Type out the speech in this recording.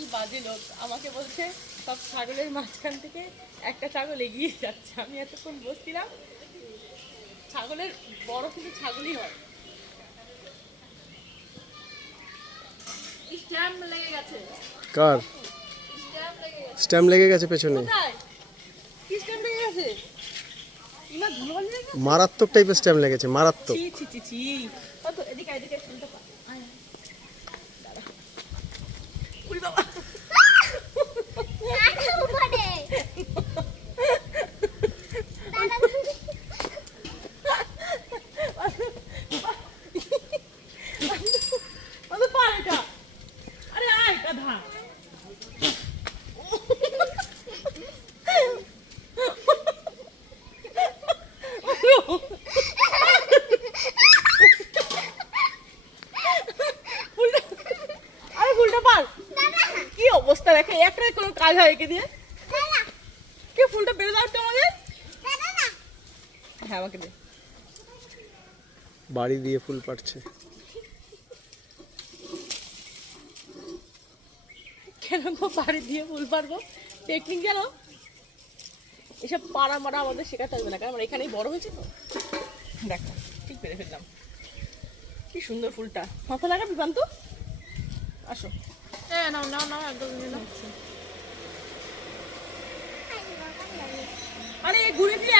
কি বাজে লোক, আমাকে বলছে সব ছাগলের মাঝখান থেকে একটা ছাগল এগিয়ে যাচ্ছে। আমি এতক্ষণ বসছিলাম, ছাগলের বড় কিন্তু ছাগলই হয়। স্ট্যাম্প লেগে গেছে। কার স্ট্যাম্প লেগে গেছে পেছনে? কোথায় কি স্ট্যাম্প লেগে গেছে? ইমা ধুলোবালি লেগে গেছে। মারাত্মক টাইপের স্ট্যাম্প লেগেছে, মারাত্মক। ছি ছি ছি ছি। কত এদিকে এদিকে শুনতে পা। আয় দাঁড়া। উড়ি বাবা। কি অবস্থা দেখে, একটা কোনো কাজ হয় একে দিয়ে? কে ফুলটা বেড়ে দাও তো আমাদের। হ্যাঁ আমাকে দে। বাড়ি দিয়ে ফুল পাড়ছে। কেন গো বাড়ি দিয়ে ফুল পারবো? টেকনিক জানো? এসব পাড়া মারা আমাদের শেখাতে হবে না, কারণ আমরা এখানেই বড় হয়েছে তো। দেখো ঠিক পেরে ফেললাম। কি সুন্দর ফুলটা। মাথা লাগাবি প্রান্ত? আসো। হ্যাঁ নাও নাও নাও একদম নাও। আরে ঘুরে ফিরে